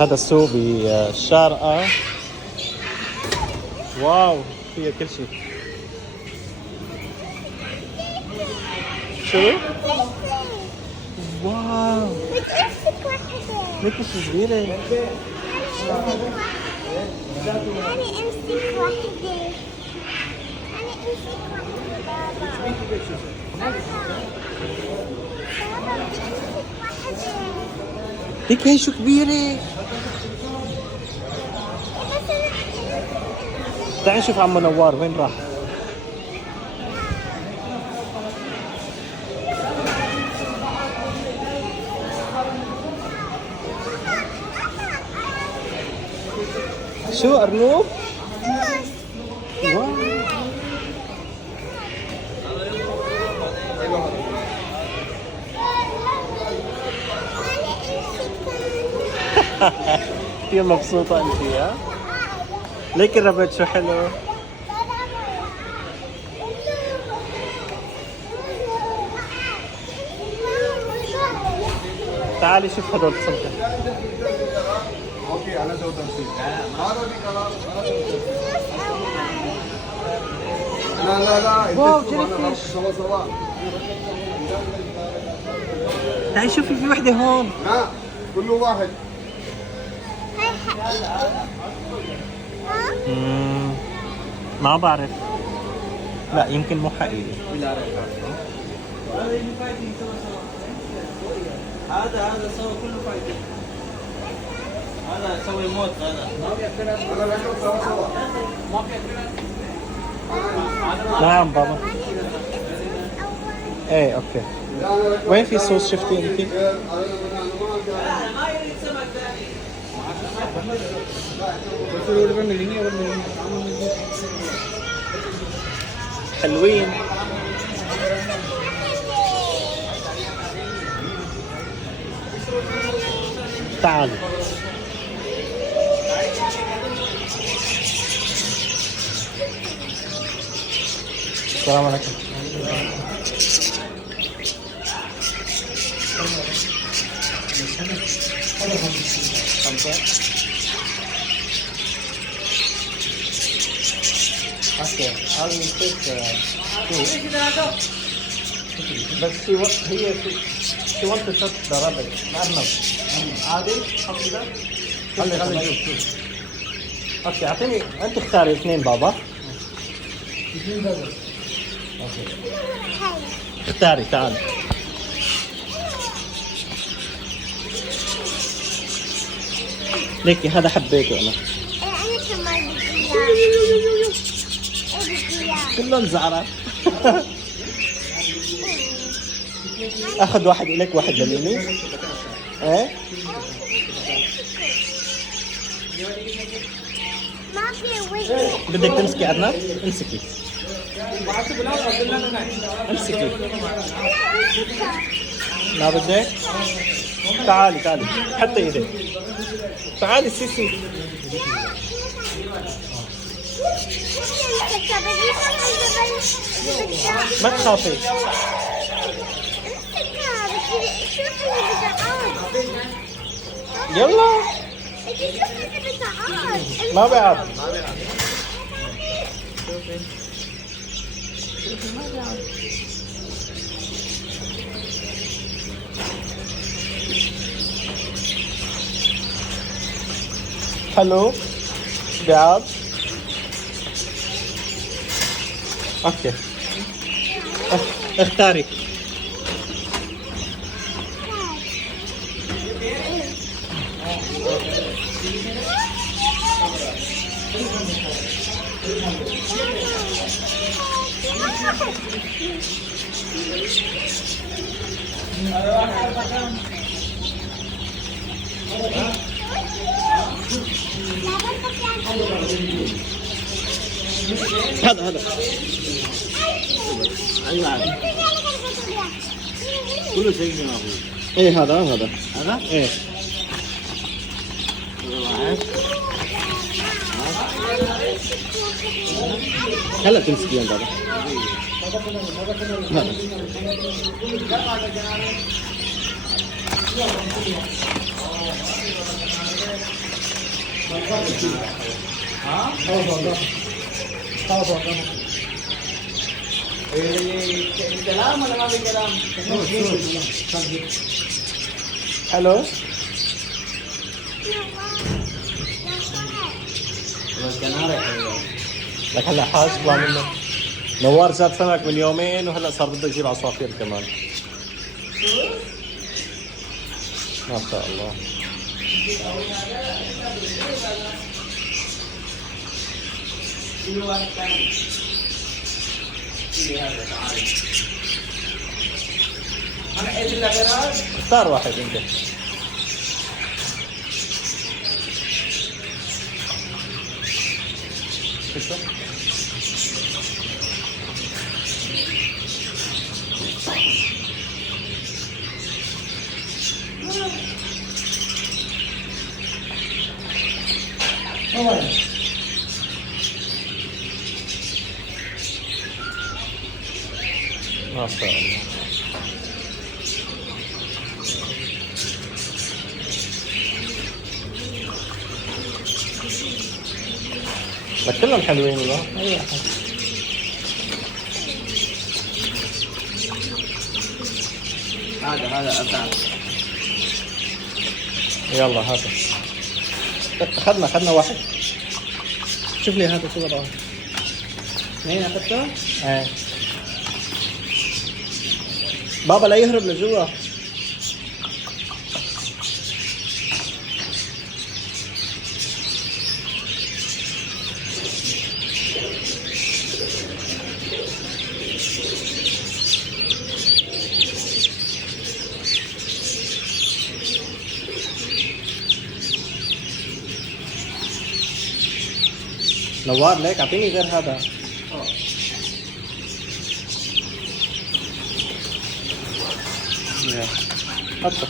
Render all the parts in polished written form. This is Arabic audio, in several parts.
هذا السوق بالشارقة. واو فيها كل شيء. شو؟ واو ليك شو كبيرة. أنا أمسك واحدة. ليك هي شو كبيرة. تعال نشوف عمو نوار وين راح. شو أرنوب؟ واو كثير مبسوطة أنت يا؟ ليك الربط شو حلو. تعالي شوف هدول صدق. اوكي انا سويت تمثيل لا واو جيلي سوا سوا. تعالي شوفي في وحدة هون. لا كله واحد. ما بعرف. لا يمكن مو حقيقي. هذا سوى كله فايدة. هذا سوي موت هذا. انا بشوف سوا سوا. نعم بابا. ايه اوكي. وين في صوص شفتي انت؟ ما يريد سمك ثاني. حلوين. تعالوا. السلام عليكم. خمسة. اوكي I'll take two. بس she want to touch the rabbit. الأرنب. عادي حط كده. خلي شوف. اوكي اعطيني انت اختاري اثنين بابا. اوكي اختاري تعال. ليكي هذا حبيته انا. أنا كمان بدي إياه. بدي إياه. كلهم زعرة. اخذ واحد الك واحد لميمي. ايه ما في وجه. بدك تمسكي ارنب؟ امسكي امسكي. ما بدك؟ تعالي حطي ايدك. تعالي سيسي. ما تخافي. يلا ما بعرف. حلو بعض. اوكي اختاري. هذا ايوه كله شيء من ابوي. ايه هذا ايه هلا تمسكين بابا. هذا हाँ كلام ولا ما في كلام؟ حلو. الكنارة حلوة. لك هلا حاج طلع منه. نوار جاب سمك من يومين وهلا صار بده يجيب عصافير كمان. ما شاء الله. في واحد ثاني. في هذا تعال. أنا عيد الأغراض. اختار واحد انت. شو؟ ما شاء الله. لك كلهم حلوين ولا؟ اي واحد. هذا أساس. يلا هذا. اخذنا واحد. شوف لي هذا صورة. اثنين أخذته؟ ايه. بابا لا يهرب لجوا. نوار ليك اعطيني غير هذا. حطه.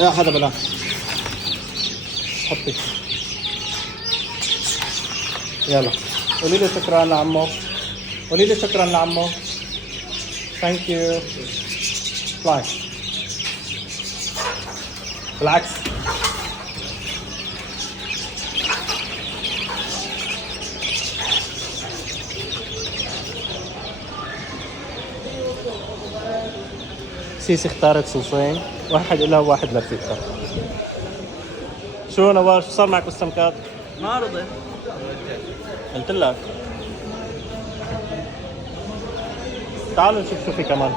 لا هذا بلا. حطي. يلا قولي له شكرا لعمو. قولي له شكرا لعمو. ثانك يو. فلاي. بالعكس. سيسي اختارت صوصين، واحد لها وواحد لرفيقتها. شو نوار، شو صار معك بالسمكات؟ ما رضي. قلت لك. تعالوا نشوف شو في كمان.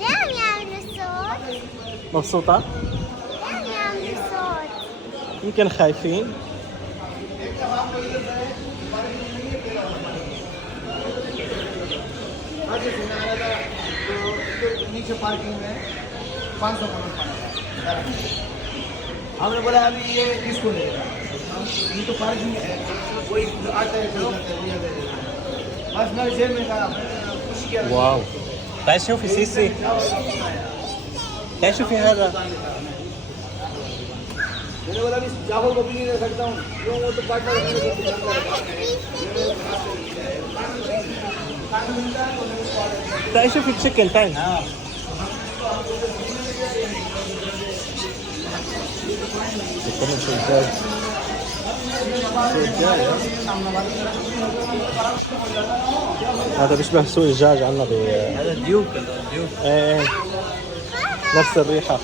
يام يام الصوت. مبسوطة؟ يام يام الصوت. يمكن خايفين. नीचे पार्किंग में 500 करोड़ पड़ेगा। हमने बोला अभी ये किसको लेगा? ये तो पार्किंग है, कोई आता है चलो बस मेरे जेब में था, खुश किया। واو. تعال شوفي سيسي. تعال شوفي هذا. मैंने बोला अभी चावल को भी नहीं रख सकता हूँ, क्यों वो तो काटना تعال شوفي تشيكن تعال. هذا بيشبه سوق الدجاج عندنا هذا ديوك ديوك. ايه نفس الريحة.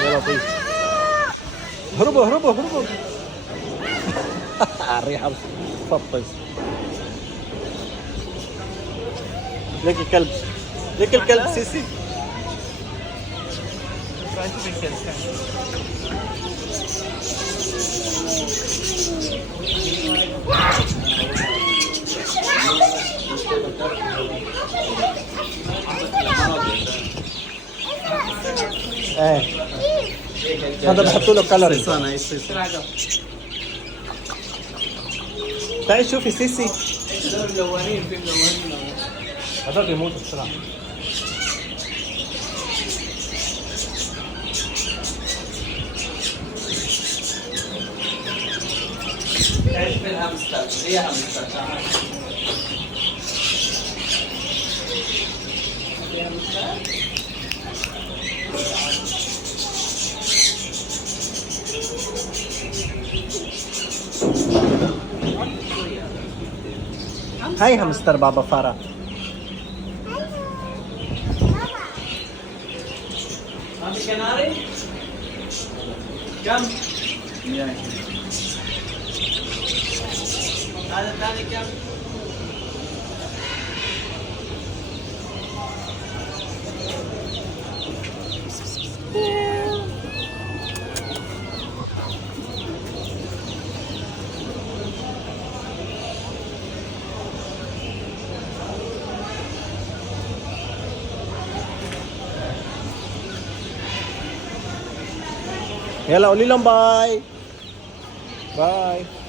يا لطيف. هربوا الريحة بتفطس. ليك الكلب. ليك الكلب سيسي. ايه هذا بحطوا له كالوري. تعال شوفي سيسي. ملونين في ملونين. هذول بيموتوا بسرعة. ايش في الهامستر؟ هي هامستر. في هامستر؟ Hi, hamster Baba Farah. Mami Canary? Come. Yeah. Dali, come. Yala, uli lang, bye. Bye.